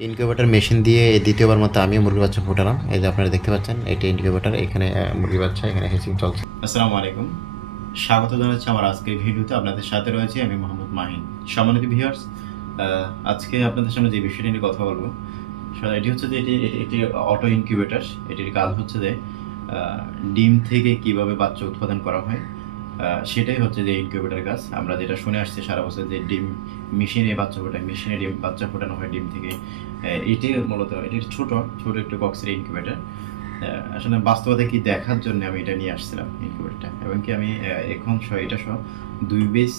Incubator machine দিয়ে দ্বিতীয়বার মতো আমি মুরগি বাচ্চা ফুটালাম। এই যে আপনারা দেখতে পাচ্ছেন, এটি ইনকিউবেটর এখানে মুরগি বাচ্চা, এখানে হেসিং চলছে। আসসালামু আলাইকুম। স্বাগত জানাচ্ছি আমার আজকের ভিডিওতে। আপনাদের সাথে রয়েছে আমি মোহাম্মদ মাহিন। সম্মানিত ভিউয়ার্স আজকে আপনাদের সামনে যে বিষয়টি নিয়ে কথা বলব এটি হচ্ছে যে এটি এটি অটো ইনকিউবেটর এটির কাজ হচ্ছে যে ডিম থেকে কীভাবে বাচ্চা উৎপাদন করা হয় সেটাই হচ্ছে যে ইনকিউবেটার কাজ আমরা যেটা শুনে আসছি সারা বছর যে ডিম মেশিনে বাচ্চা ফোটায়, মেশিনে ডিম, বাচ্চা ফোটানো হয় ডিম থেকে। এটি মূলত, এটি ছোট ছোট একটু বক্সের ইনকিউবেটার আসলে বাস্তবতা কি দেখার জন্য আমি এটা নিয়ে আসছিলাম ইনকিউবেটারটা এবং কি আমি এখন সহ এটা সহ দুই বেস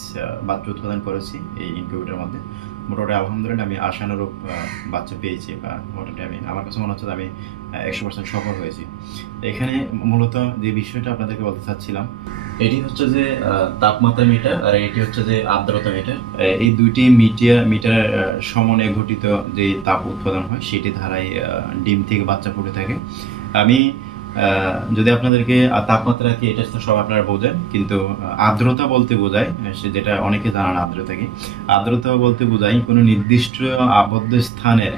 বাচ্চা উৎপাদন করেছি এই ইনকিউবেটরের মধ্যে। মোটামুটি আলহামদুলিল্লাহ আমি আশানুরূপ বাচ্চা পেয়েছি বা মোটামুটি আমি, আমার কাছে মনে হচ্ছে আমি একশো পার্সেন্ট সফল হয়েছি। এখানে মূলত যে বিষয়টা আপনাদেরকে বলতে চাচ্ছিলাম, এটি হচ্ছে যে তাপমাত্রা মিটার আর এটি হচ্ছে যে আর্দ্রতা মিটার। এই দুইটি মিটার মিটার সমন্বয়ে গঠিত যে তাপ উৎপাদন হয়, সেটি ধারায় ডিম থেকে বাচ্চা ফুটে থাকে। আমি যদি আপনাদেরকে তাপমাত্রা কি এটা তো সব আপনারা বোঝেন কিন্তু আর্দ্রতা বলতে বোঝায় সে যেটা অনেকে জানান আর্দ্রতা কি। আর্দ্রতা বলতে বোঝায় কোনো নির্দিষ্ট আবদ্ধ স্থানের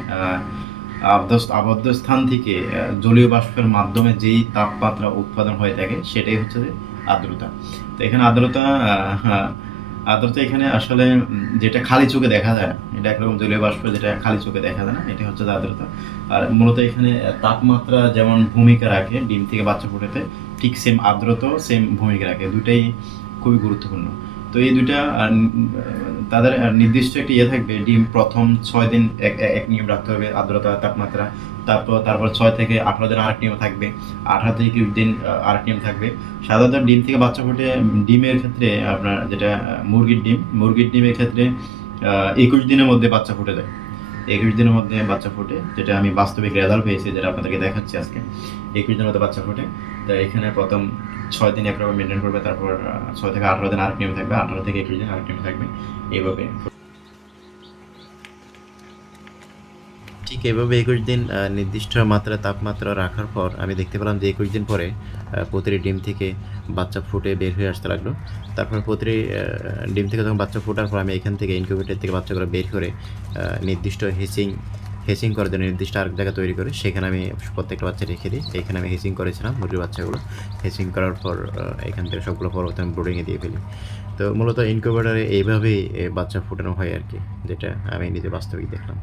আবদ্ধ- স্থান থেকে জলীয় বাষ্পের মাধ্যমে যেই তাপমাত্রা উৎপাদন হয়ে থাকে সেটাই হচ্ছে যে আর্দ্রতা। তো এখানে আর্দ্রতা হ্যাঁ, আর্দ্রতা এখানে আসলে যেটা খালি চোখে দেখা যায় না। এটা একরকম জলীয় বাষ্প যেটা খালি চোখে দেখা যায় না, এটা হচ্ছে আর্দ্রতা আর মূলত এখানে তাপমাত্রা যেমন ভূমিকা রাখে ডিম থেকে বাচ্চা ফুটেতে ঠিক সেম আর্দ্রতাও সেম ভূমিকা রাখে। দুটাই খুবই গুরুত্বপূর্ণ। তো এই দুইটা তাদের নির্দিষ্ট একটি ইয়ে থাকবে, ডিম প্রথম ছয় দিন এক নিয়ম রাখতে হবে, আর্দ্রতা, তাপমাত্রা। তারপর তারপর ছয় থেকে আঠারো দিন আরেক নিয়ম থাকবে, আঠারো থেকে কুড়ি দিন আরেক নিয়ম থাকবে। সাধারণত ডিম থেকে বাচ্চা ফুটে, ডিমের ক্ষেত্রে আপনার যেটা, মুরগির ডিম, মুরগির ডিমের ক্ষেত্রে একুশ দিনের মধ্যে বাচ্চা ফুটে যায়। একুশ দিনের মধ্যে বাচ্চা ফোটে, যেটা আমি বাস্তবিক রেজাল্ট পেয়েছি, যেটা আপনাদেরকে দেখাচ্ছি আজকে। একুশ দিনের মধ্যে বাচ্চা ফোটে, তো এখানে প্রথম ছয় দিন একরকম মেনটেন করবে, তারপর ছয় থেকে আঠারো দিন আরেক নিয়ম থাকবে, আঠারো থেকে একুশ দিন আরেক নিয়ম থাকবে, এইভাবে। ঠিক এভাবে একুশ দিন নির্দিষ্ট মাত্রা, তাপমাত্রা রাখার পর আমি দেখতে পেলাম যে একুশ দিন পরে প্রতিটি ডিম থেকে বাচ্চা ফুটে বের হয়ে আসতে লাগল। তারপর প্রতিটি ডিম থেকে যখন বাচ্চা ফোটার পর আমি এখান থেকে ইনকিউবেটর থেকে বাচ্চাগুলো বের করে নির্দিষ্ট হেসিং হেসিং করার জন্য নির্দিষ্ট আরেক জায়গা তৈরি করে, সেখানে আমি প্রত্যেকটা বাচ্চা রেখে দিই। এখানে আমি হেসিং করেছিলাম মুরগির বাচ্চাগুলো। হেসিং করার পর এখান থেকে সবগুলো পরবর্তী আমি ব্রোডিংয়ে দিয়ে ফেলি। তো মূলত ইনকিউবেটারে এইভাবেই বাচ্চা ফুটানো হয় আর কি, যেটা আমি নিজে বাস্তবিক দেখলাম।